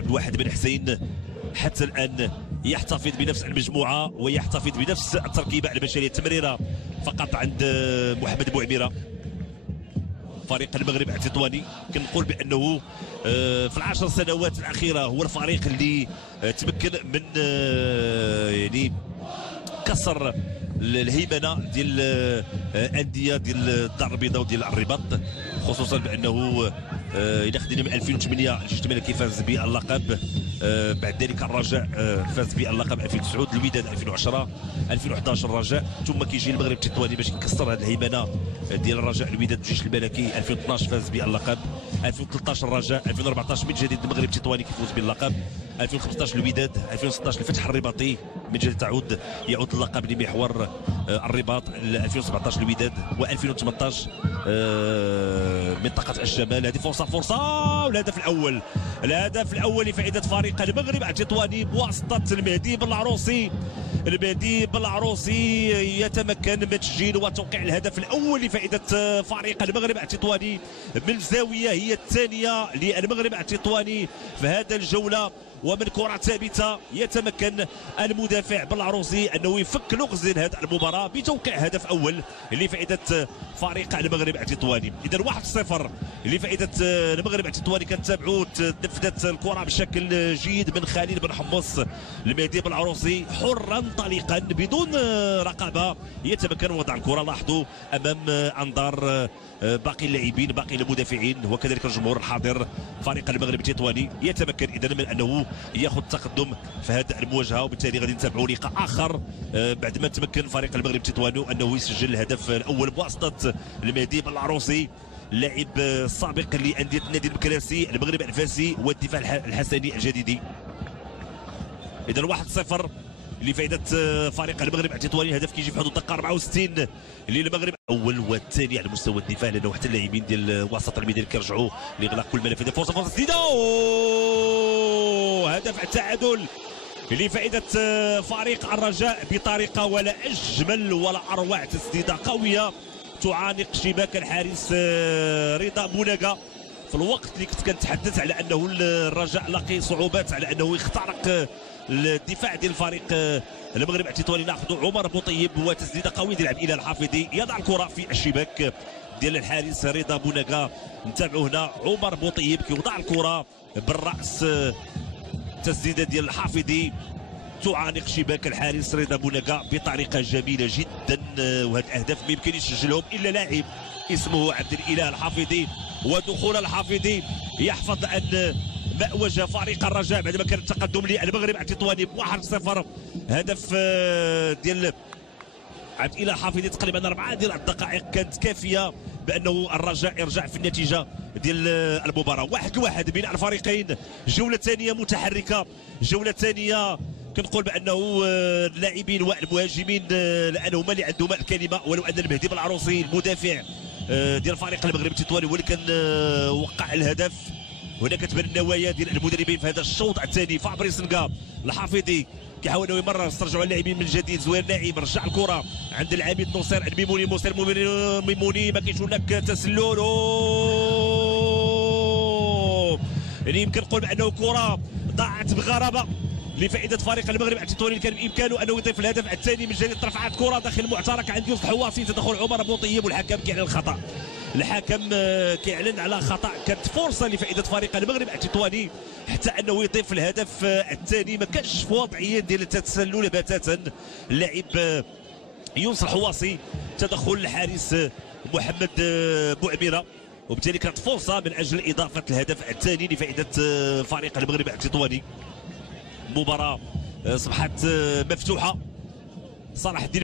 عبد الواحد بن حسين حتى الان يحتفظ بنفس المجموعه ويحتفظ بنفس التركيبه البشريه. التمريره فقط عند محمد بوعميره. فريق المغرب التطواني كنقول بانه في العشر سنوات الاخيره هو الفريق اللي تمكن من يعني كسر الهيمنه ديال الانديه ديال الدار البيضاء وديال الرباط، خصوصا بانه الى خدينا من 2008 الجيش كيفاز باللقب، بعد ذلك الرجاء فاز باللقب 2009، الوداد 2010، 2011 الرجاء، ثم كيجي المغرب التطواني باش يكسر هذه الهيمنه ديال الرجاء الوداد والجيش الملكي. 2012 فاز باللقب، 2013 الرجاء، 2014 من جديد المغرب التطواني كيفوز باللقب، 2015 الوداد، 2016 الفتح الرباطي من جديد يعود اللقب لمحور الرباط، 2017 الوداد، و2018 منطقة الشمال. هذه فرصة والهدف الأول لفائدة فريق المغرب التطواني بواسطة المهدي بالعروسي. المهدي بالعروسي يتمكن من تسجيل وتوقيع الهدف الأول لفائدة فريق المغرب التطواني من زاوية هي الثانية للمغرب التطواني في هذا الجولة، ومن كرة ثابتة يتمكن المدافع بالعروسي أنه يفك لغز هذه المباراة بتوقيع هدف أول لفائدة فريق المغرب التطواني. إذا 1-0 لفائدة المغرب التطواني. كنتابعوا نفذت الكرة بشكل جيد من خليل بن حمص. المهدي بالعروسي حرا طليقا بدون رقابة يتمكن وضع الكرة، لاحظوا أمام أنظار باقي اللاعبين باقي المدافعين وكذلك الجمهور الحاضر. فريق المغرب التطواني يتمكن اذا من انه ياخذ التقدم في هذه المواجهه، وبالتالي غادي نتابعوا لقاء اخر بعد ما تمكن فريق المغرب التطواني انه يسجل الهدف الاول بواسطه المهدي بالعروسي، لاعب سابق لانديه النادي المكراسي، المغرب الفاسي والدفاع الحسني الجديدي. اذا 1-0 لفائدة فريق المغرب التطواني. الهدف كيجي في حدود الدقيقة 64 للمغرب الأول والثاني على مستوى الدفاع، لأنه حتى اللاعبين ديال وسط الميدان كيرجعوا لإغلاق كل ملف. فرصة جديدة، هدف التعادل لفائدة فريق الرجاء بطريقة ولا أجمل ولا أروع. تسديدة قوية تعانق شباك الحارس رضا بوناكا في الوقت اللي كنت كنتحدث على أنه الرجاء لاقي صعوبات على أنه يخترق الدفاع ديال الفريق المغرب التطواني. ناخذ عمر بوطيب وتسديده قويه يلعب الى الحافظي، يضع الكره في الشباك ديال الحارس رضا بوناكا. نتابعوا هنا عمر بوطيب كيوضع الكره بالراس، تسديده ديال الحافظي تعانق شباك الحارس رضا بوناكا بطريقه جميله جدا. وهاد الاهداف ما يمكن يسجلهم الا لاعب اسمه عبد الاله الحافظي، ودخول الحافظي يحفظ ان مأوج فريق الرجاء بعدما كان التقدم للمغرب التطواني ب1-0. هدف ديال عبد الاله الحافظي تقريبا 4 ديال الدقائق كانت كافيه بانه الرجاء يرجع في النتيجه ديال المباراه. 1-1 بين الفريقين. جوله ثانيه متحركه، جوله ثانيه كنقول بانه اللاعبين والمهاجمين الان هما اللي عندهم الكلمه، ولو ان المهدي بالعروسي المدافع ديال فريق المغرب التطواني هو اللي كان وقع الهدف. هنا كتبان النوايا ديال المدربين في هذا الشوط الثاني. فابريس نقا الحافظي كيحاول انه يمرر، استرجعوا اللاعبين من جديد. زوير ناعم رجع الكره عند العميد نصير الميموني، ميموني ما كاينش هناك تسلل، يعني يمكن نقول بانه كره ضاعت بغرابه لفائده فريق المغرب التطواني. كان بامكانه انه يضيف الهدف الثاني من جديد. رفعت كره داخل المعترك عند يوسف حواسي، تدخل عمر بوطيب والحكم كيعلن الخطا. الحكم كيعلن على خطا. كانت فرصه لفائده فريق المغرب التطواني حتى انه يضيف الهدف الثاني، ما كانش في وضعيه ديال التسلل بتاتا. اللاعب يوسف الحواسي، تدخل الحارس محمد بوعميره، وبالتالي كانت فرصه من اجل اضافه الهدف الثاني لفائده فريق المغرب التطواني. مباراه اصبحت مفتوحه. صلاح الدين